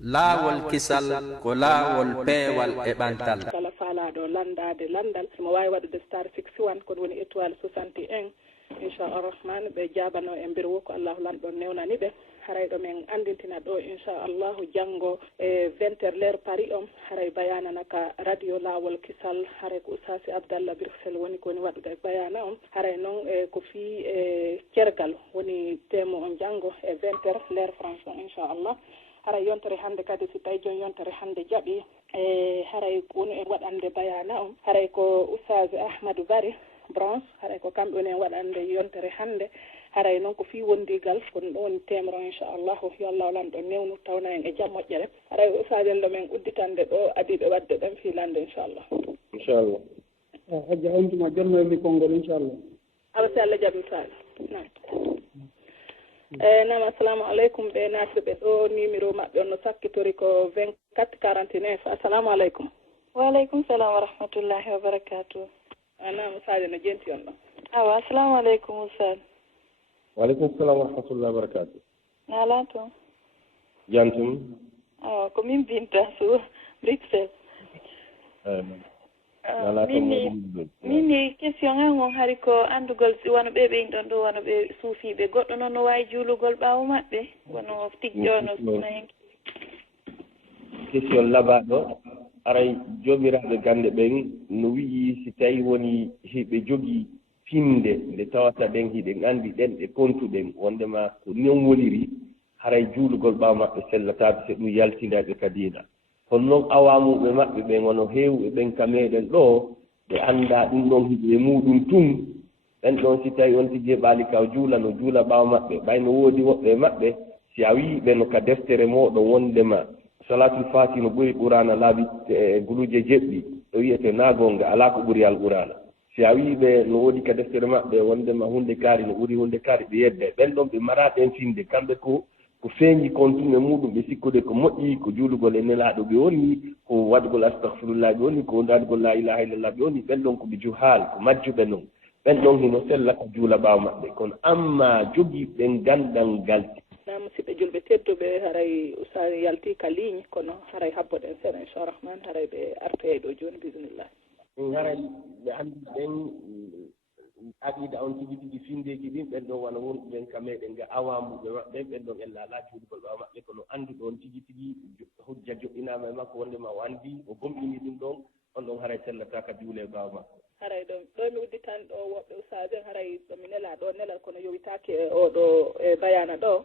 laawol kisal ko laawol peewal e ɓantal. kala faalaɗo landade landal mo wawi waɗude star 61 ko woni étoile 61 inchallah rahman ɓe jabano e mbir wo ko allahu lanɗon newnani ɓe haray ɗo men andintina ɗo inchallahu janggo e 20 heures l'heure paris on haray bayanana ka radio lawol kisal haray ko usasi abdallah bruxelles woni kowoni waɗude bayana on haray noon ko fi e cergal woni temo on janggo e 20 heures l'heure france on inchallah haray yontere hande kadi si tawi joni yontere hande jaaɓi e haray woni e waɗande bayana on haray ko usage ahmadou bari branche haray ko kamɓe woni en waɗande yontere hande haray noon ko fi wondigal ko ɗum woni temero inchallahu yo allah lanɗo newnu tawna en e jaam moƴƴere haray usage en ɗo men udditande ɗo adiɓe wadde ɗen filande inchallah hajja ontuma jonno mi konngol inchallah ala si allah jaaɓi usage nam nam assalamu aleykum ɓe natirɓe ɗo numéro maɓɓe on no sakkitori ko 24 49 assalamu aleykum waaleykum salam wa rahmatullahi wa barakatuh nam usaji no jenti on ɗon awa assalamu aleykum usad waaleykum salam wa rahmatullahi wa barakatuh ala toon jantum awa ko min binta so bruxelles minni question an on hari ko andugol si wono ɓe ɓeyin ɗon ɗo wono ɓe suufiɓe goɗɗo noon no wawi juulugol ɓaawo maɓɓe wono tigjono suna hen question labaɗo aray jomiraɓe gande ɓen no wii si tawi woni hiɓe jogii finde nde tawata ɗen hiɗen andi ɗen ɗe kontuɗen wondema ko non woliri haray juulugol ɓaawo maɓɓe sellataɓe so ɗum yaltinaɓe ka diina kono noon awamuɓe maɓɓe ɓen wono heewɓe ɓen ka meɗen ɗo ɓe annda ɗum ɗon hiɓe muɗum tun ɓen ɗon si tawi on tigi ɓaali kaw juula no juula ɓaawo maɓɓe ɓayno woodi woɓɓe maɓɓe si a wii ɓe no ka deftere moɗon wondema salatul fati no ɓuri ɓurana laaɓi guluje jeɗɗi ɗo wiyete nagonga ala ko ɓuri al ɓurana si a wii ɓe no woodi ka deftere maɓɓe wondema hunde kaari no ɓuri hunde kaari ɓe yedde ɓen ɗon ɓe maraɗen finde kamɓe ko feeñi kontume muɗum ɓe sikkude ko moƴƴi ko juulugol e nelaaɗo ɓe woni ko waɗgol astahfirullah ɓe woni ko ndaadgol la ilaha illallah ɓe woni ɓen ɗon ko ɓe juhaal ko majjuɓe noon ɓen ɗon hino sella ko juula ɓaawo maɓɓe kono amma jogii ɓen gandal galti nam musidɓe julɓe tedduɓe haray usa yalti ka ligne kono haray habboɗen seeɗa inchalrahman haray ɓe artoye ɗo jooni bisimillah haray ɓe anndi ɓen aɗiɗa on tigi tigi findeji ɗin ɓen ɗon wona wonɓe ɓen ka meɗen ga awamuɓe maɓɓe ɓen ɗon ella ala juulugol ɓaawo maɓɓe kono annduɗo on tigi tigi hujja joɗɗinama e makko wondema o anndi o gomɗini ɗum ɗon on ɗon haray sellata ka juule ɓaawo maɓɓe haray ɗo mi udditan ɗo woɓɓe usaji en haray ɗomi nela ɗo nelal kono yowitaki oɗo e bayana ɗo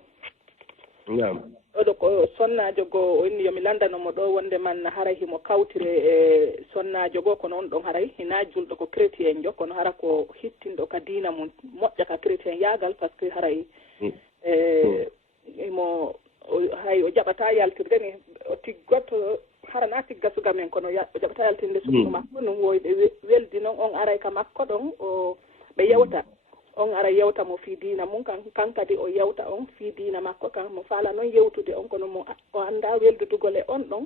nam oɗo ko sonnajo goo o inni yomi landanomo ɗo wonde man haray himo kawtire e sonnajo goo kono on ɗon haray hina julɗo ko chrétien jo kono hara ko hittinɗo ka diina mum moƴƴa ka chrétien yaagal par ce que haray imo hay o jaɓata yaltirde ni o tiggoto harana tigga suga men kono o jaɓata yaltinde sugu makko ɗum woyɓe weldi noon on aray ka makko ɗon o ɓe yewta on ara yewta mo fii diina mum kan kadi o yewta on fii diina makko kan mo faala noon yewtude on kono mo o annda weldudugol e on ɗon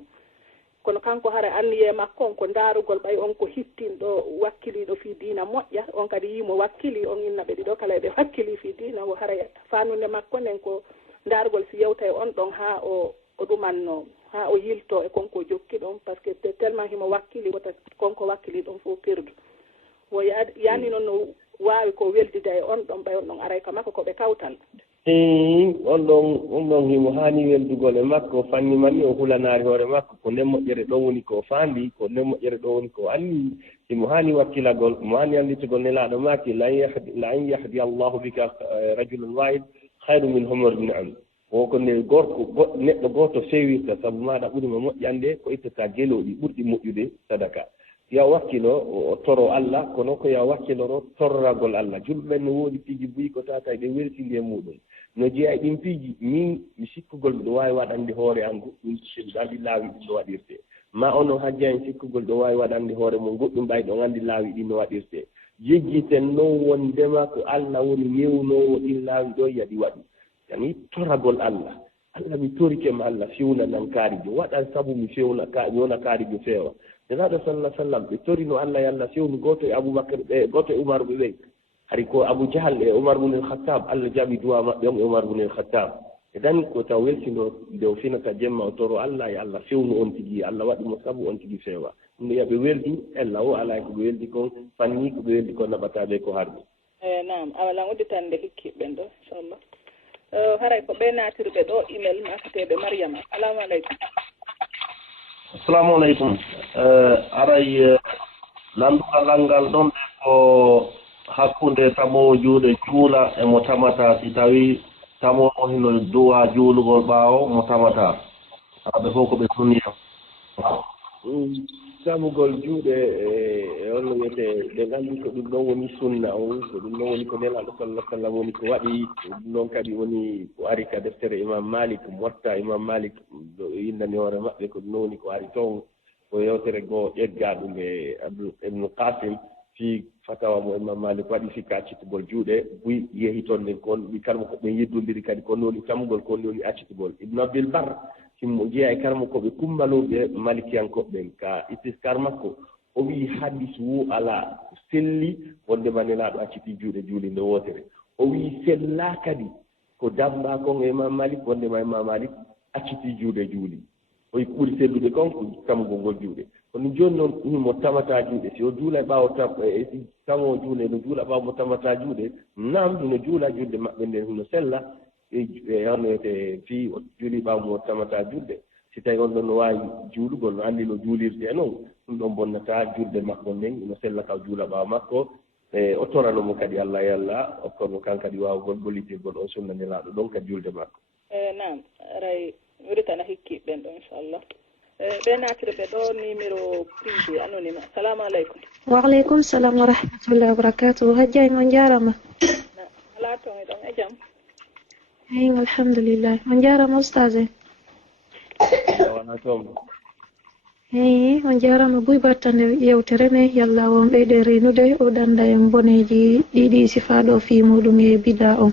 kono kanko hara anniye makko on ko ndaarugol ɓay on ko hittinɗo wakkiliɗo fii diina moƴƴa on kadi yimo wakkili on inna ɓe ɗiɗo kala ɓe wakkili fii diina o hara fanude makko nden ko ndaarugol si yewta e on ɗon haa o ɗumanno haa o yilto e konko jokki ɗon par ce que tellement himo wakkili wota konko wakkili ɗon fof perdu wo yaani noon no waawi ko weldida e on ɗon ɓay on ɗon aray ka makko ko ɓe kawtal on ɗon himo haani weldugol e makko fanni manni o hulanaari hoore makko ko nden moƴƴere ɗo woni ko faandi ko nden moƴƴere ɗo woni ko anni himo haani wakkilagol mo haani anditugol nelaaɗo maaki la an yahdi allahu bika rajulun wahid hayru min humor ni'am woko nde gorko neɗɗo gooto fewirta sabu maɗa ɓurima moƴƴande ko ittata gelooɗi ɓurɗi moƴƴude sadaka ya wakkilo o toro Allah kono ko ya wakkiloro torragol Allah julɓe no woodi piiji buyi ko tata ɗe weltindi e muɗum no jeeya ɗin piiji min mi sikkugol ɗo waawi waɗande hoore angu ɗum andi laawi ɗum no waɗirte ma onon hajja en sikkugol ɗo waawi waɗande hoore mum goɗɗum ɓay ɗon andi laawi ɗin no waɗirte jejjiten noon wondema ko Allah woni ñewnowo ɗin laawi ɗo yaɗi waɗi yani torragol Allah mi torikema Allah fewna nan kaarijo waɗan sabu mi fewna mi wona kaarijo feewa nelaɗo sallah sallam ɓe torino Allah yallah fewnu goto e aboubacre goto e oumar ɓe ɓey hari ko abou diahal e oumar bune el khattab Allah jaɓi duwa maɓɓe on e oumar bune el khattab idan ko taw weltino nde finata jemma o toro Allah ya Allah fewnu on tigi Allah waɗi mo sabu on tigi fewa ɗum yaɓe weldi ella o ala ko ɓe weldi kon fanni ko ɓe weldi kon naɓataɓe ko harmi nam awalan udditande hikkiɓen ɗo inchallah haray ko ɓe natirɓe ɗo email makateɓe Mariama assalamu aleykum. assalamu aleykum aray lanndugallal ngal ɗon ɗe ko hakkunde tamowo juuɗe juula e mo tamata si tawi tamowo hino duwa juulugol ɓaawo mo tamata aɓe fof ko ɓe sunniya tamugol juuɗe e onno wiyete ɓe nganndi ko ɗum ɗon woni sunna on ko ɗum ɗon woni ko nelaɗo sallah sallam woni ko waɗi ɗum ɗon kadi woni ko ari ka deftere imam malik motta imam malik ɗo yindani hoore maɓɓe ko ɗum ɗon woni ko ari toon ko yewtere goo ƴeggaɗum e ibnu qasim fi fatawa mo imam malik waɗi sikka accitugol juuɗe buy yehi toon nden kon ɓi kalmo ko ɓen yeddondiri kadi kon woni tamugol kon woni accitugol ibnu abdil bar simmo jeeya e karmo koɓe kummaloɓe malikiyankoɓɓen ka istiskar makko o wii hadis wu ala selli wonde manelaɗo acciti juuɗe juuli nde wotere o wii sella kadi ko damba kon e imam malik wondema imam malik acciti juuɗe juuli o ɓuri sellude kon ko tamugol ngol juuɗe kono joni noon mo tamata juuɗe si o juula e ɓaawo si tamo juule no juula ɓaawo mo tamata juuɗe nam no juula juulde maɓɓe nden hino sella e hono wiyete fii juuli ɓaawo mo tamata juulde si tawi on ɗon no waawi juulugol no anndi no juulirde e noon ɗum ɗon bonnata juulde makko nden no sella kaw juula ɓaawo makko e o toranomo kadi allah e allah okkonmo kan kadi waawgol gollitirgol on sunna nelaaɗo ɗon kadi juulde makko nam aray wiritana hikkiɓen ɗo inchallah ɓe natirɓe ɗo numéro privé anonyme assalamu aleykum. waaleykum salam wa rahmatullahi wa barakatuhu hajjani on jarama ala toon ɗon e jaam eyi alhamdulillah on jarama oustage wona toon eyi on jarama buy battande yewtere nde yallah on ɓeyde renude o ɗanda en boneji ɗiɗi sifaɗo fi muɗum e bida on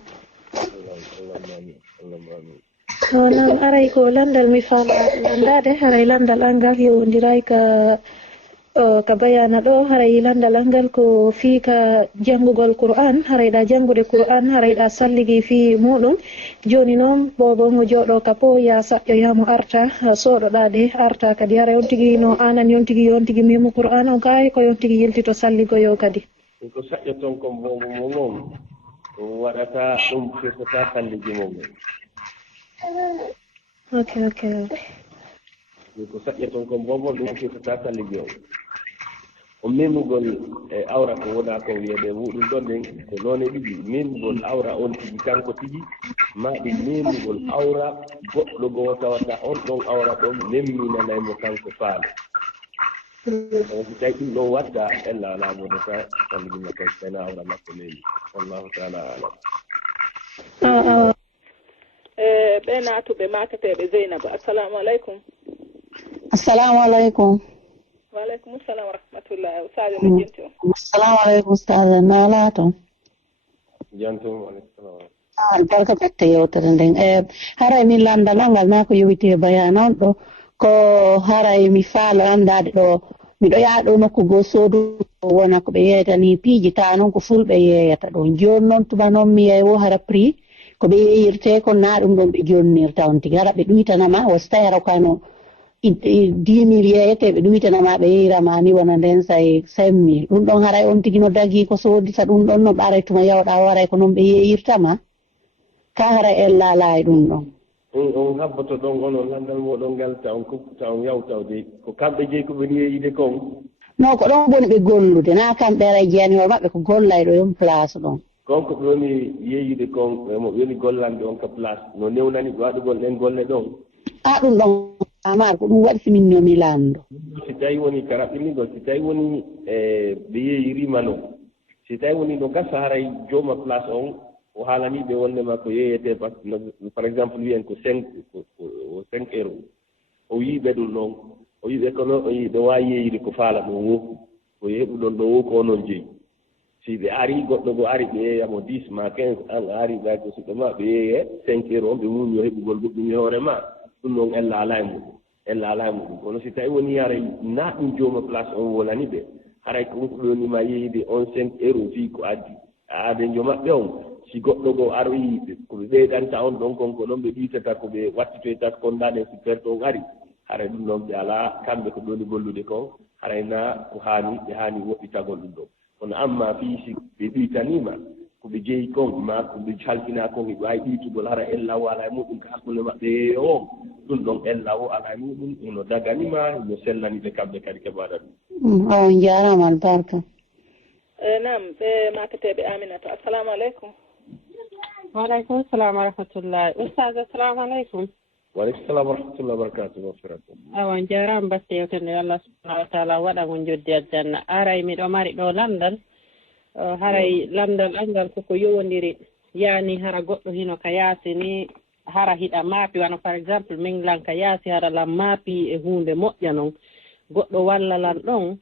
nam aray ko landal mi fama landade haray landal angal yewdiray ka bayana ɗo haray landal angal ko fi ka jangugol Qur'an harayɗa jangude Qur'an harayɗa salligi fi muɗum joni noon bobo mo joɗo kapo ya saƴƴoyamo arta soɗoɗade arta kadi haray on tigui no anan yon tigui mimo Qur'an on kay ko yon tigui yeltito salligoyo kadi ko saƴƴoton kon bobo momon waɗata ɗum firtata salligi momon ok ko saƴƴaton kon bobo ɗum firtata salligi on o memugol e awra ko wona ko wiyede muɗum ɗon ɗen ko noone ɗiɗi memugol awra on tigi kanko tigi ma ɗum memugol awra goɗɗo goo tawata on ɗon awra ɗon memminanaymo kanko faalo on so tawi ɗum ɗon wadda ella ala wonata salligi makko tawno awra makko memi wallahu taala alam ɓe natuɓe makateɓe Zeynaba assalamu aleykum. assalamu aleykum. waaleykum salam wa rahmatullah usaje no jenti o assalamu aleykum ustade nala toon jantum aleykum salam albarka batte yewtere nden haray min landal ngal na ko yowiti e bayan on ɗo ko haray mi faalo andade ɗo miɗo yaa ɗo nokku goo soodu wona ko ɓe yeyatani piiji ta noon ko fulɓe yeyata ɗon joni noon tuba noon mi yeey wo hara prix ko ɓe yeyirte ko na ɗum ɗon ɓe jonnirta on tigi hara ɓe ɗuytanama o so tawi hara kano 10 000 yeyete ɓe ɗuytanama ɓe yeyirama ni wona nden say 5 000 ɗum ɗon haray on tigi no dagi ko soodita ɗum ɗon no ɓaray tuma yawɗa waray ko noon ɓe yeyirtama ka hara en laala e ɗum ɗon on habboto ɗon onon landal moɗon ngal ta on kupputa on yawtawde ko kamɓe jeyi ko ɓe yeyide kon non ko ɗon woni ɓe gollude na kamɓe ara jeyani hoore maɓɓe ko gollayɗo yon place ɗon kon ko ɓe woni yeyide kon mo ɓe woni gollande on ka place no newnani ɓe waɗugol ɗen golle ɗon ɗum ɗon amar ko ɗum waɗi simin nomi laando si tawi woni ka raɓɓinigol si tawi woni ɓe yeyirima noon si tawi woni no gasa haray jooma place on o haalaniɓe wondema ko yeyete par exemple wiyen ko 5 euros o yiiɓe ɗum ɗon o yiiɓe kono o yii ɓe wawi yeyide ko faala ɗon wo ko heɓu ɗon ɗo wo ko onon jeeyi si ɓe ari goɗɗo go ari ɓe yeeyamo 10 ma 15 an a ari ɓay ko suɗɗo ma ɓe yeeye 5 euros on ɓe wumi o heɓugol goɗɗum e hoore ma ɗum ɗon ella ala e muɗum ella ala e muɗum kono si tawi woni haray na ɗum jooma place on wolani ɓe haray konko ɓe wonima yeyide on 5 euros fii ko addi aade jo maɓɓe on si goɗɗo goo aroyi ko ɓe ɓeydanta on ɗon kon ko noon ɓe ɗiitata ko ɓe wattitoytat kondaɗen si perte on ari haray ɗum noon ɓe alaa kamɓe ko ɗoni gollude kon harayna ko ɓe haani woɗɗitagol ɗum ɗon kono amma fii si ɓe ɗiitanima ko ɓe jeyi kon ma ko ɓe halfina kon eɓe wawi ɗiitugol hara ella o ala e muɗum ko hakkunde maɓɓe o ɗum ɗon ella o ala e muɗum eno daganima eno sellani ɓe kamɓe kadi keɓaɗa ɗum on jarama albarka nam ɓe makateɓe Aminata assalamu aleykum. Waaleykum salam wa rahmatullahi. Ustaz assalamu aleykum. Waaleykum salam wa rahmatullahi wa barakatuh. On jarama batte yewtende Allah subhanahu wa taala waɗa mo joddi aljanna. Aray miɗo mari ɗo landal haray landal angal koko yowodiri yani hara goɗɗo hino ka yaasi ni hara hiɗa maapi wano par exemple min lan ka yaasi hara lan maapi e hunde moƴƴa noon goɗɗo walla lan ɗon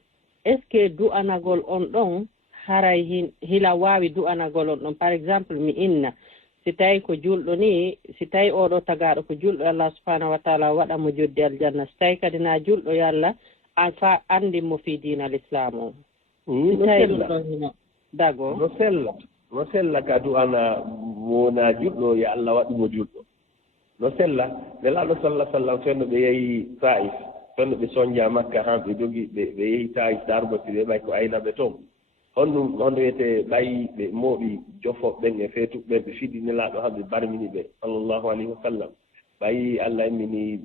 est ce que du'anagol on ɗon haray hila wawi du'anagol on ɗon par exemple mi inna si tawi ko julɗo ni si tawi oɗo tagaɗo ko julɗo Allah subhanahu wa taala waɗa mo joddi aljanna si tawi kadi na julɗo yo Allah fa andinmo fi dina l'islam o si tawi ɗum ɗon hino dago no sella ka du'ana wona julɗo yo Allah waɗumo julɗo no sella nelaɗo sallah sallam fenno ɓe yehi Taif fenno ɓe soñja Makka han ɓe jogi ɓe yehi Taif dargote ɓe ɓay ko aynaɓe toon honɗum honɗo wiyete ɓayi ɓe mooɓi jofoɓe ɓen e feetuɓe ɓen ɓe fiɗi nelaɗo han ɓe barmini ɓe sallllahu alayhi wa sallam ɓayi Allah immini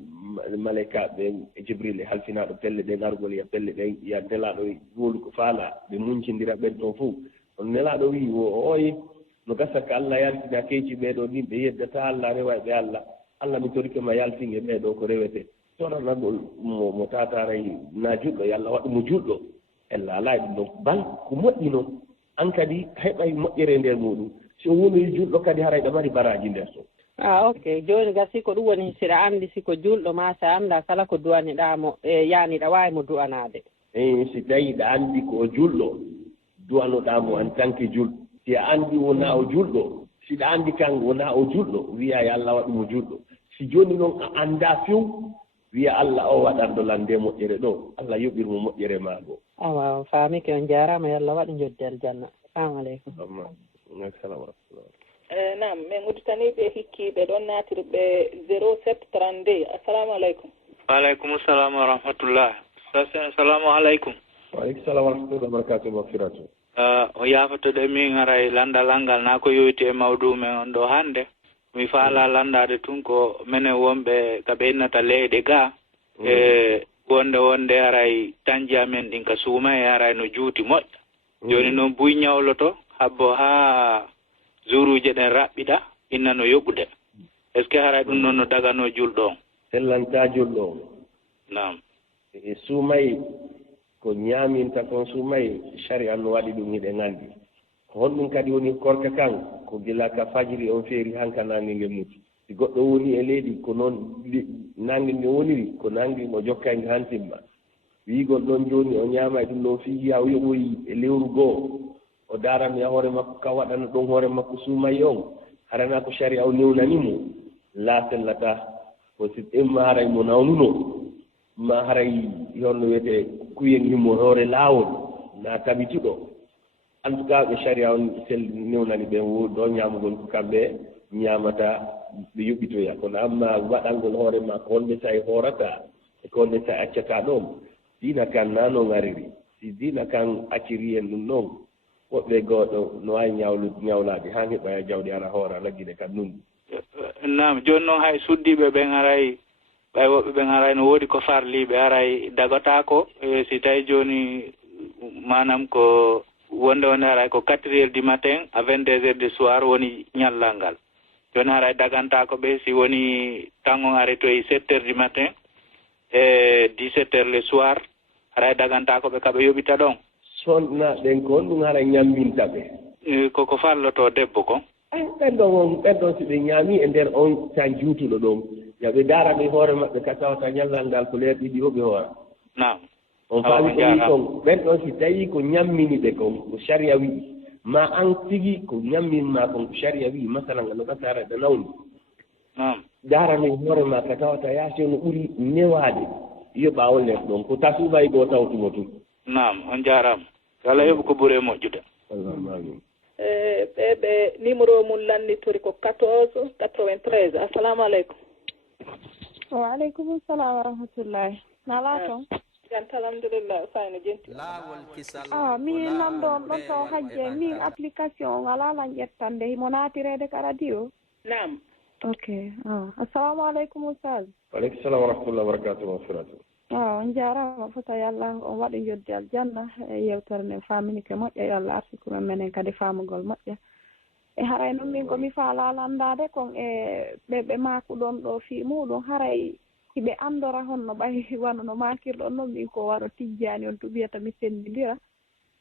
malaika ɓen e Jibril e halfinaɗo pelle ɗen argol ya pelle ɗen ya nelaɗo wolu ko faala ɓe muñcidira ɓen toon fof on nelaɗo wi o oyi no gasa ko Allah yaltina keyci ɓeɗo ɗin ɓe yeddata Allah rewa ɓe Allah mi torike ma yaltin e ɓeɗo ko rewete toranagol mo tataray na juɗɗo yo Allah waɗu mo juɗɗo ella alaa ɗum ɗon bal ko moƴƴi noon an kadi heɓay moƴƴere nder muɗum si o woni julɗo kadi haray ɗo mari baraji nder toon ok joni ga siko ɗum woni siɗa anndi siko julɗo ma sa annda kala ko duwaniɗamo yani ɗa wawi mo duwanade si tawi ɗa anndi ko o julɗo duwanoɗamo en tant que julɗo si a anndi wona o julɗo siɗa anndi kan wona o julɗo wiya yo Allah waɗumo julɗo si joni noon a annda few wiya Allah o waɗanɗo lande moƴƴere ɗo Allah yoɓirmo moƴƴere maago awa faamike on jarama yo Allah waɗu joddi aljanna assalamu aleykum nam min udditaniɓe hikkiɓe ɗon natirɓe 0732 assalamu aleykum. Waaleykum salam wa rahmatullah. Assalamu aleykum. Waaleykum salam wa rahmatullahi wa barakatuh mafiratu. O yaafatoɗe min aray landal na ko yowiti e mawdu men on ɗo hannde mi faala landade tun ko minen wonɓe ka ɓe innata leyɗe ga e wonde aray tanji amen ɗin ka suuma e aray no juuti moƴƴa joni noon buy ñawloto habbo ha jouruje ɗen raɓɓiɗa inna no yoɓude est ce que haray ɗum noon no dagano julɗo on sellanta julɗo on nam e suumay ko ñaaminta kon suumay sharia no waɗi ɗum hiɗe nganndi ko honɗum kadi woni korka kan ko gila ka fajiri on feeri hanka nange nge muti si goɗɗo woni e leydi ko noon nange nge woniri ko nange mo jokkayge hantimma wiigol ɗon jooni o ñaama e ɗum ɗon fii yiya o yoɓoyi e lewru goo o daarami a hoore makko ka waɗana ɗon hoore makko suumay on harana ko sharia o newnanimo laa sellata ko si ɗemma haray mo nawnuno ma haray honno wiyete kuyen himmo hoore laawol na tabituɗo en tout cas ɓe sharia on sel newnani ɓen wo ɗo ñaamugol ko kamɓe ñaamata ɓe yoɓitoya kono amma waɗalngol hoore ma ko honde sa e hoorata e ko honde sa e accata ɗon diina kan na noon ariri si diina kan acciri en ɗum noon woɓɓe gooɗo no wawi ñawlaade han heɓaya jawɗi ara hoora lagguide kan nunɗi nam joni noon hay suddiɓe ɓen aray ɓay woɓɓe ɓen aray no woodi ko farliɓe aray dagotako si tawi joni manam ko wonde aray ko 4 heures du matin à 22 heures du soir woni ñallal ngal joni aray dagantako ɓe si woni tangon arrêtoyi 7 heures du matin e 17 heures le soir aray dagantako ɓe kaɓe yoɓita ɗon sonna ɗen ko ɗum hara ñamminta ɓe koko falloto debbo ko ɓen ɗon si ɓe ñaami e nder on tan juutuɗo ɗon yaɓe daaraɓe hoore maɓɓe ka tawata ñallal ngal ko leer ɗiɗi hoɓe hoora nam on faami ko wi kon ɓen ɗon si tawi ko ñammini ɓe kon ko sharia wi'i ma an tigi ko ñamminma kon ko sharia wi'i masalan no ɓasara ɗe nawni daarani hoore ma ka tawata yaasi no ɓuri newaade yoɓa o nder ɗon ko tasuɓay goo tawtumo tun nam on jarama yo Allah yoɓu ko ɓuuri e moƴƴude allahumma amin ɓe numéro mum landitori ko 14 93. Assalamu aleykum. Wa aleykum salam wa rahmatullahi. Nala toon? Janta alhamdulillah sayno jenti. Min namɗon ɗon taw hajje min application wala lan ƴettande himo natirede ka radio. Naam. Ok. Assalamu aleykum ustad. Waleykum salam wa rahmatullahi wa barakatuh wa firatu. On jarama fota yallah on waɗi joddi aljanna e yewtere nde faminike moƴƴa yo Allah arsukumen menen kadi famugol moƴƴa e haray noon min komi faala landade kon e ɓe makuɗon ɗo fi muɗum haray hiɓe andora honno ɓay wano no makirɗon noon min ko waɗo tijjani on to wiyata mi sendidira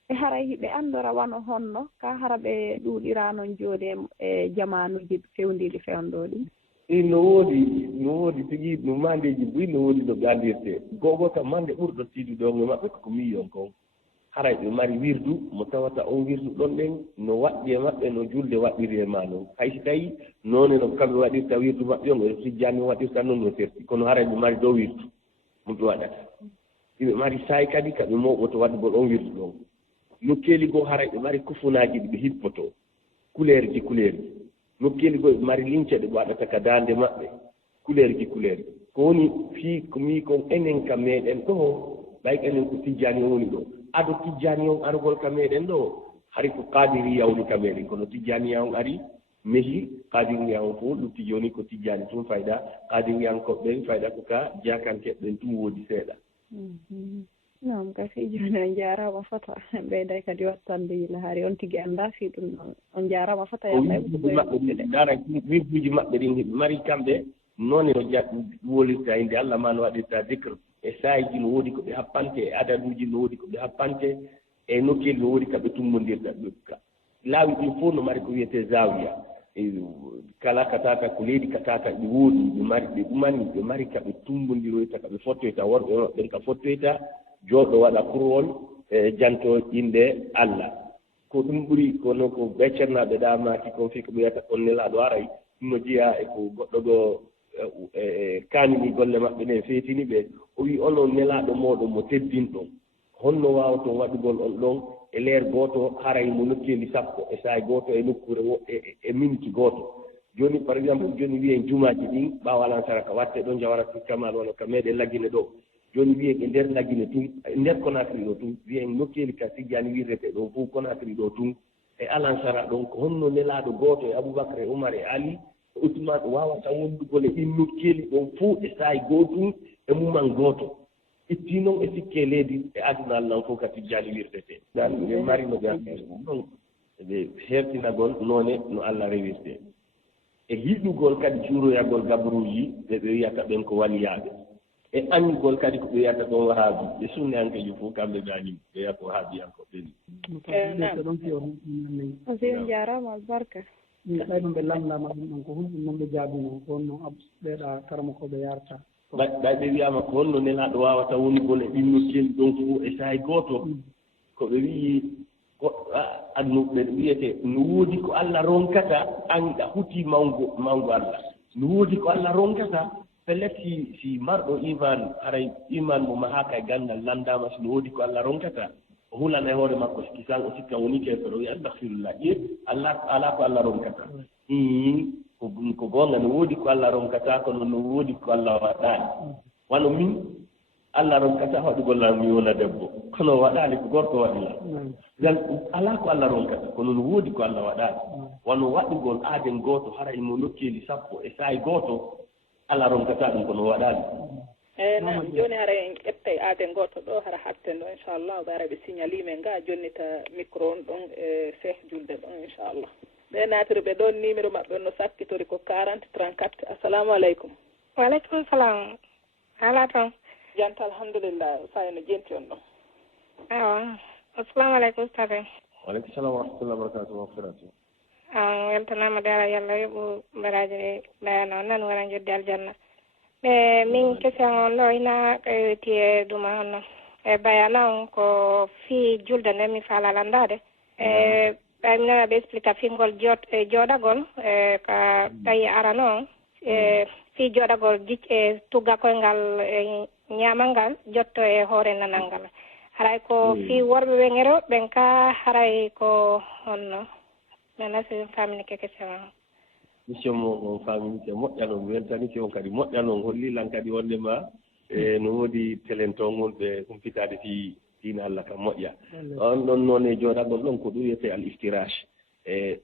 e haray hiɓe andora wano honno ka hara ɓe ɗuuɗira noon jooni e jamanuji fewndiɗi fewnɗo ɗi no woodi tigi no mandeji boyi no woodi no ɓe andirte gogo kam mande ɓurɗo tiiduɗonge maɓɓe koko million kon haray ɓe mari wirdu mo tawata on wirdu ɗon ɗen no waɗɗi e maɓɓe no julde waɗɗiri e ma noon haysi tawi noone no kamɓe waɗirta wirdu maɓɓe on e tijjani waɗirta noon no serti kono haray ɓe mari dow wirdu ɗum ɓe waɗata ɓe mari sayi kadi kaɓe mawɓoto waɗgol on wirdu ɗon nokkeeli goo haray ɓe mari kufunaji ɗi ɓe hippoto couleur ji nokkeeli goo ɓe mari lince ɗe ɓe waɗata ka daande maɓɓe couleur ji ko woni fii ko mi kon enen ka meɗen ɗo ɓay enen ko tijjani woni ɗo ado tijjani on argol ka meɗen ɗo hari ko kadiriya woni ka meɗen kono tijjaniya on ari mehi kadiriya on fof ɗum joni ko tijjani tum fayda kadiriyankoɓɓen fayda ko ka jakankeɓɓen tum woodi seeɗa non kasi joni on jarama fota ɓeyday kadi wattande yila haari on tigui anda fi ɗum ɗon on jarama fota maɓɓe dara wirduji maɓɓe ɗin heɓe mari kamɓe noone no wolirta inde Allah ma no waɗirta dicre e sayiji no woodi ko ɓe happante e adaduji no woodi ko ɓe happante e nokkeli no woodi kaɓe tummodirta laawi ɗin fof no mari ko wiyete zawiya kala katata ko leydi katata ɗi woodi ɓe mari ɓe ɗumani ɓe mari kaɓe tumbodiroyta kaɓe fottoyta worɓe maɓɓen ka fottoyta jooɗo waɗa kurwol e janto inde Allah ko ɗum ɓuri kono ko beccernaɓe ɗamaki kon fi ko ɓe wiyata on nelaɗo aray ɗum no jeeya e ko goɗɗo ɗo kaanini golle maɓɓe ɗen feetini ɓe o wi onon nelaɗo moɗon mo teddinɗon honno wawaton waɗugol on ɗon e leer gooto haray mo nokkeeli sappo e sahay gooto e nokkure e minute gooto joni par exemple joni wiyen jumaji ɗin ɓawalan saraka watte ɗon jawarati kamal wona ka meɗen laggine ɗo joni wiyen e nder laggine tun e nder Conakry ɗo tun wiyen nokkeeli ka tijjani wirrete ɗon fof Conakry ɗo tun e alansara ɗon ko honno nelaɗo gooto e Aboubacry e Oumar e Ali Ousmane wawata wondugol e ɗin nokkeeli ɗon fof e sahay gootum e muman gooto itti noon e sikke leydi e adunal nan fof ka tijjani wirrete dan ɓe mari no ɓe andir ɗon ɓe hertinagol noone no Allah rewirte e hiɗugol kadi cuuroyagol gabruji ɓe wiyata ɓen ko waliyaɓe e anndugol kadi ko ɓe wiyata ɗon wahaabi ɓe sunniyankeji fof kamɓe ɓe anni ɓe wiyata wahaabiyankoɓe ni on jarama albarka ɓay ɗum ɓe lamdama ɗum ɗon ko hunɗum noon ɓe jaabino ko honno ɓeeɗa karama koɓe yarta ɓay ɓe wiyama ko honno nelaɗo wawata wonugol e ɗin nokkeeli ɗon fof e sahay gooto ko ɓe wii goɗɗo annuɓe ɓe wiyete no woodi ko Allah ronkata an a huti mawgo Allah no woodi ko Allah ronkata pellet si marɗo iman haray iman mo mahaka e gandal landama so no woodi ko Allah ronkata o hulan e hoore makko kisan o sikkan woni keesoɗo wi astahfirullah Allah ala ko Allah ronkata ko gonga no woodi ko Allah ronkata kono no woodi ko Allah waɗani wano min Allah ronkata waɗugollam mi wona debbo kono waɗali ko gorko waɗila gan ala ko Allah ronkata kono no woodi ko Allah waɗani wano waɗugol aaden gooto haray mo nokkeeli sappo e sahay gooto Allah ronkata ɗum kono waɗali nam joni hara en ƴettay aaden gooto ɗo hara hatten ɗo inchallah ɓe ara ɓe signalime nga jonnita micro on ɗon e cheikh julde ɗon inchallah ɓe natirɓe ɗon numéro maɓɓe no sakkitori ko 40 34 assalamu aleykum waleykum salam ala toon janta alhamdulillah sayno jenti on ɗon awa assalamu aleykum ustade waleykum salam wa rahmatullah wa barakatuh wa firatu weltanama dara yallah yoɓu mbaraji ɓayano nan wara joddi aljanna ɓe min question on ɗo ina ƴewti e duma honno e bayana on ko fi julde nde mi faala landade e ɓay minana ɓe explique fingol jooɗagol ka tawi arano on fi jooɗagol e tuggakoyngal e ñamal ngal jotto e hoore nanal ngal haray ko fi worɓe ɓe ngero ɓen ka haray ko honno Nana se famini keke sama. Mission mo famini ke moƴƴano weltani ke on kadi moƴƴano hollilan kadi wondema no woodi telenton ɓe humpitade fi diina Allah kam moƴƴa on ɗon noon e jooɗagol ɗon ko ɗum wiyete al iftirage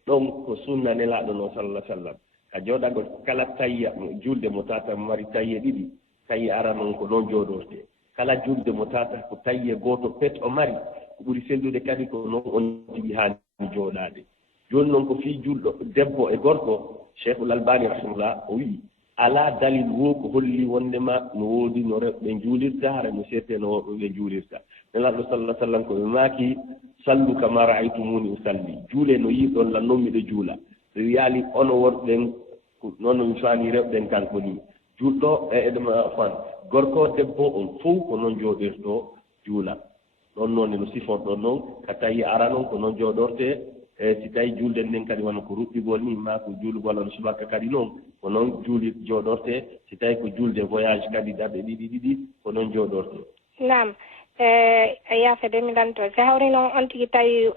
ɗon ko sunna nelaaɗo noon sallallah sallam ka jooɗagol kala tayya julde mo tata mari tayye ɗiɗi tayye ara noon ko ɗon jooɗorte kala julde mo tata ko tayye gooto pet o mari ko ɓuri sellude kadi ko noon on tigi haani jooɗaade jooni noon ko fii julɗo debbo e gorko cheikhul albani rahimahullah o wii alaa dalil wo ko holli wondema no woodi no rewɓe juulirta hara no seette no worɓe juulirta nelaɗo sallah sallam ko ɓe maaki sallu kama raaytumuni usalli juule no yiiɗon lan noon miɗo juula so yaali ono worɓen noon no mi faani rewɓen kanko ni juulɗo eɗema fan gorko debbo on fof ko noon jooɗirɗo juula ɗon noon no siforɗon noon ka tawi ara noon ko noon jooɗorte si tawi julde nden kadi wona ko ruɓɓigol ni ma ko juulugol ono subaka kadi noon ko noon juuli jooɗorte si tawi ko julde voyage kadi darɗe ɗiɗi ko noon jooɗorte nam a yaafede mi lanto si hawri noon on tigi tawi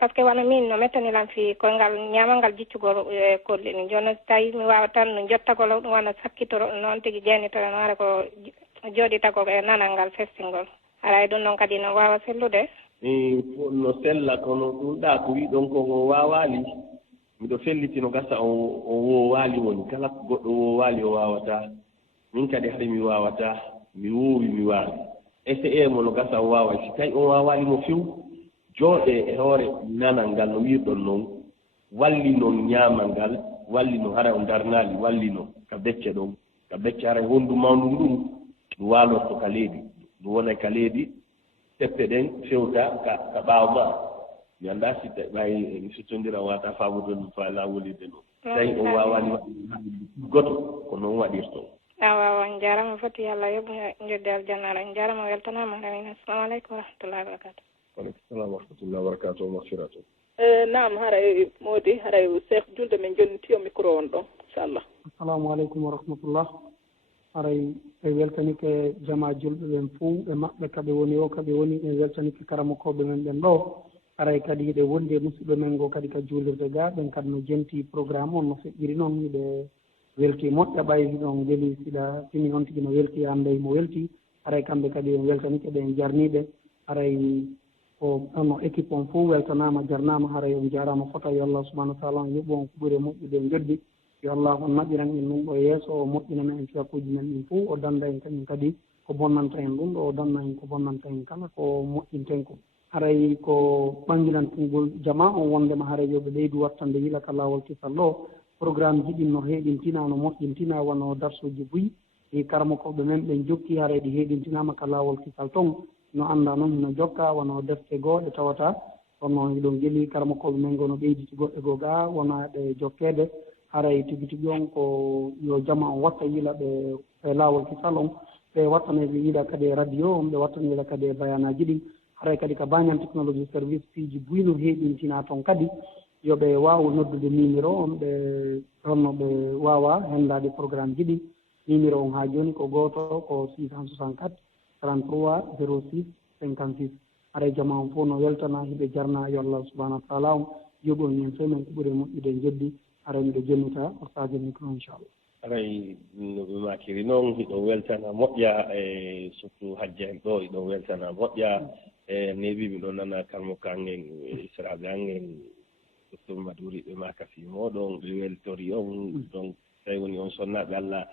par ce que wona min no mettanilan fi koyngal ñamalngal jiccugol kolli ni joni so tawi mi wawa tan no jottagol ɗum wona sakkitoro noon tigi jeenitoro no wara ko jooɗitagol e nanal ngal festingol aray ɗum noon kadi no wawa sellude no sella kono ɗum ɗa ko wiɗon ko o wawali miɗo fellitino gasa o wowali woni kala goɗɗo wowali o wawata min kadi haɗa mi wawata mi wowi mi wawi essaye mo no gasa o wawa si tawi on wawali mo few jooɗe e hoore nanal ngal no wirɗon noon walli noon ñaamal ngal walli no hara o darnali walli no ka becce ɗon ka becce hara wondu mawdu ɗum ɗum walorto ka leydi ɗum wona ka leydi teppe ɗen fewta ka ɓaawo ma mi annda si ɓay mi suttondira wata faamude ɗum fa lawolide ɗo tawi on wawani goto ko noon waɗirto awa on jarama foti Allah yoɓ jodde aljanna en jarama weltanama amin assalamu aleykum wa rahmatullahi wa barakatuh waleykum salam wa rahmatullahi wa barakatuh mahfiratu nam haray moodi haray cheikh julde men jonitiyo micro on ɗon inchallah assalamu aleykum wa rahmatullah haray ɓe weltanike jama julɓe ɓen fuu ɓe maɓɓe kaɓe woni o kaɓe woni ɓe weltanike karamokoɓe men ɓen ɗo haray kadi ɗe wondi e musidɓe men ngo kadi ka juulirde ga ɓen kadi no jenti programme on no feƴƴiri noon hiɓe welti moƴƴa ɓaydi ɗon weeli siɗa fini on tigi no welti annday mo welti haray kamɓe kadi en weltanike ɓe en jarniɓe haray o ono équipe on fof weltanama jarnama haray on jarama fota yo Allah subahanahu wa taala on yoɓɓo on ko ɓuuri moƴƴude en joddi yo Allah on naɓiran en ɗum ɗo yeeso o moƴƴinana en cuwakuji men ɗin fof o danda en kañum kadi ko bonnanta en ɗum ɗo o danna en ko bonnanta en kala ko moƴƴinten ko haray ko ɓangilantugol jama on wondema haray yoɓe ɓeydu wattande yilaka lawol kisal ɗo programme ji ɗin no heeɗintina no moƴƴintina wano darsuji buyi ɗi karmokoɓe men ɓen jokki haray ɗi heeɗintinama ka lawol kisal ton no annda noon hino jokka wono defte goo ɗe tawata kono hiɗon geeli karmokoɓe men go no ɓeyditi goɗɗe goo ga wona ɗe jokkede haray tigi tigi on ko yo jama on watta yila ɓe e lawol kisal on ɓe wattaneɓe yiila kadi e radio on ɓe wattane yiila kadi e bayanaji ɗin haray kadi ka bañan technologie service fiji buyno heeɗintina toon kadi yoɓe wawa noddude numéro on ɓe honno ɓe wawa hendade programme ji ɗi numéro on ha joni ko goto ko 664 33 06 56 haray jama on fof no weltana hiɓe jarna yo Allah subahanahu wa taala on yoɓon en fe men ko ɓuuri moƴƴude jeddi haray miɗo jennita ostaji micro inchallah haray no ɓe makiri noon hiɗo weltana moƴƴa e surtout hajja en ɗo hiɗo weltana moƴƴa e nebi miɗo nana kalmo kangen israɓe angen docteur madouri ɓe maka fi moɗon ɓe weltori on donc tawi woni on sonnaɓe Allah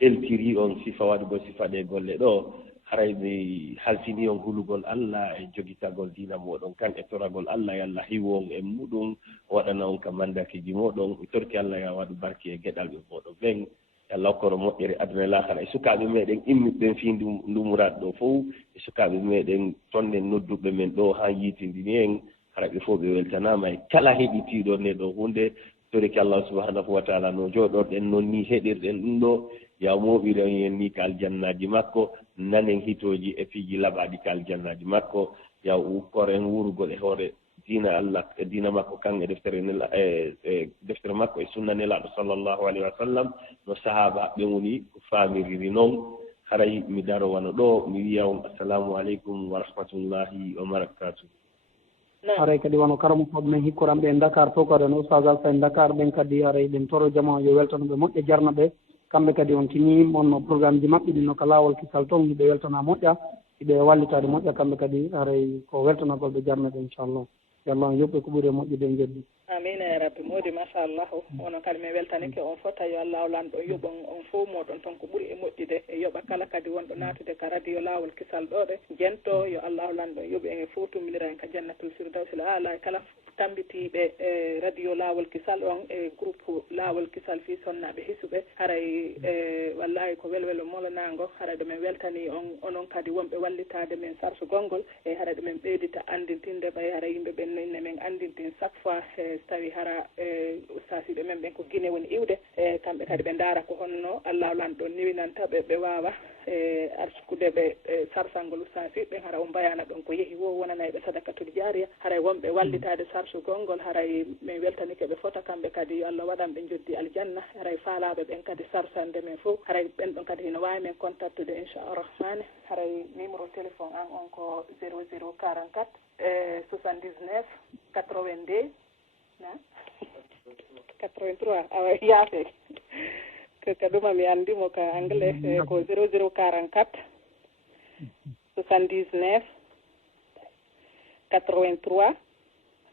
eltiri on sifa waɗugo sifa ɗe golle ɗo haray ɓe haltini on hulugol Allah e jogitagol diina moɗon kan e toragol Allah yo Allah hiwo on e muɗum waɗana on ka mandakiji moɗon e torki Allah yo waɗu barke e gueɗal ɓe moɗon ɓen Allah hokkoro moƴƴere aduna e lahara e sukaɓe meɗen immiɓɓen fi ndumuraɗo ɗo fof e sukaɓe meɗen tonɗen nodduɓe men ɗo ha yiitindini en hara ɓe fof ɓe weltanama e kala heɗitiɗo nde ɗo hunde toriki Allah subahanahu wa taala no jooɗorɗen noon ni heɗirɗen ɗum ɗo ya moɓiren en ni ka aljannaji makko nanen hitoji e piiji laɓaɗi ka aljannaji makko ya ukkoren wurugol e hoore diina Allah e diina makko kan e deftere deftere makko e sunna nelaɗo sallllahu alayhi wa sallam no sahaba ɓe woni ko famiriri noon haray mi daro wano ɗo mi wiya on assalamu aleykum wa rahmatullahi wa barakatuh haray kadi wono karamotoɓe men hikkoramɓe e Dakar to kadi no Oustaz Alpha e Dakar ɓen kadi haray ɓen toro jama yo weltanoɓe moƴƴa jarna ɓe kamɓe kadi on tini onno programme ji maɓɓe ɗi no ko laawol kisal toon hiɓe weltana moƴƴa hiɓe wallitade moƴƴa kamɓe kadi haray ko weltanagol ɓe jarna ɓe inchallah yo Allah on yoɓɓe ko ɓuuri e moƴƴude e jeddi amina ya rabbi modi machallahu onon kadi min weltanike on fota yo Allah lanɗo yoɓon on fof moɗon toon ko ɓuuri e moƴƴude e yoɓa kala kadi wonɗo natude ka radio laawol kisal ɗo ɗe jento yo Allah lanɗo yoɓi en fof tumminira en ka jannatul firdawsil ala kala tambitiɓe e radio laawol kisal on e groupe laawol kisal fi sonnaɓe hisuɓe haray wallahi ko welwelo molanago haray ɗo min weltani on onon kadi wonɓe wallitade min sarsu gongol e haray ɗo min ɓeydita andintinde ɓay haray yimɓe ɓen noyne min andintin chaque fois so tawi hara ustasiɓe men ɓen ko Guinée woni iwde e kamɓe kadi ɓe ndaara ko honno Allah lanɗo niwinantaɓe ɓe wawa e arsukude ɓe sarsangol ustasiɓe ɓen hara o mbayana ɗon ko yeehi wo wonana ɓe sadakatul jariya haray wonɓe wallitade sarsu gongol haray min weltanike ɓe fota kamɓe kadi yo Allah waɗan ɓe joddi aljanna haray faalaɓe ɓen kadi sarsande men fof haray ɓen ɗon kadi hino wawi men contactude inchallah haray numéro téléphone an on ko 0044 79 82 83 awa yaafe ko ɗuma mi andimo ka anglais ko 0044 79 83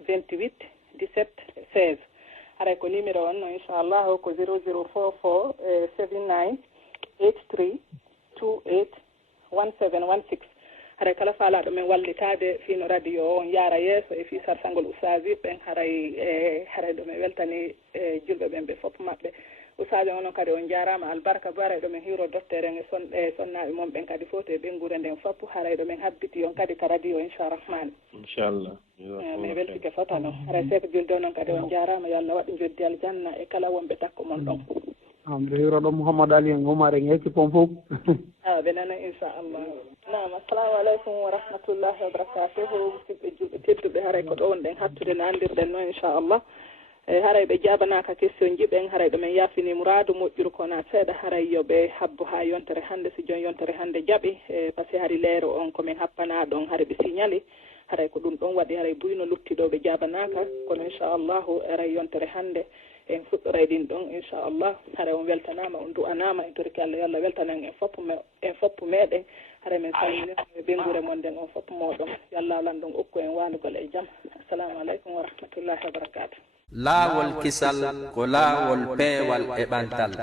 28 17 16 haray ko numéro on no inchallah ko 0044 79 83 28 1716 haray kala faalaɗo men wallitade fino radio o on yaara yeeso e fi sarsangol ustasi ɓen haray ɗo min weltani julɓe ɓen ɓe fof maɓɓe ustasi onon kadi on jarama albarka bo haray ɗo min hiiro docteur en e sonnaɓe moon ɓen kadi fof to e ɓengure nden fopp haray ɗo min habbiti on kadi ka radio inchallah inchallah mi weltike fota noon haray seko julde onon kadi on jarama yo Allah waɗi joddi aljanna e kala wonɓe takko mon ɗon mbiɗo hiiroɗo Mouhamadou Ali en Oumar en équipe on fof ɓe nana inchallah nam assalamu aleykum wa rahmatullahi wa barakatuhu musidɓe julɓe tedduɓe haray ko ɗo wonɗen hattude no andirɗen noon inchallah haray ɓe jabanaka question ji ɓen haray ɗo min yaafini mouradu moƴƴuru kona seeɗa haray yoɓe habbo ha yontere hannde si joni yontere hannde jaaɓi par ce que hari leero on komin happana ɗon haray ɓe signali haray ko ɗum ɗon waɗi haray buyno luttiɗo ɓe jabanaka kono inchallahu haray yontere hannde en fuɗɗoray ɗin ɗon inchallah haray on weltanama on du'anama en torki Allah yo Allah weltanan en foppu meɗen haray min salmini ɓengure mon nden on foppu moɗon yo Allah lan ɗon ukku en walugol e jaam assalamu aleykum wa rahmatullahi wa barakatuh laawol kisal ko laawol peewal e ɓantal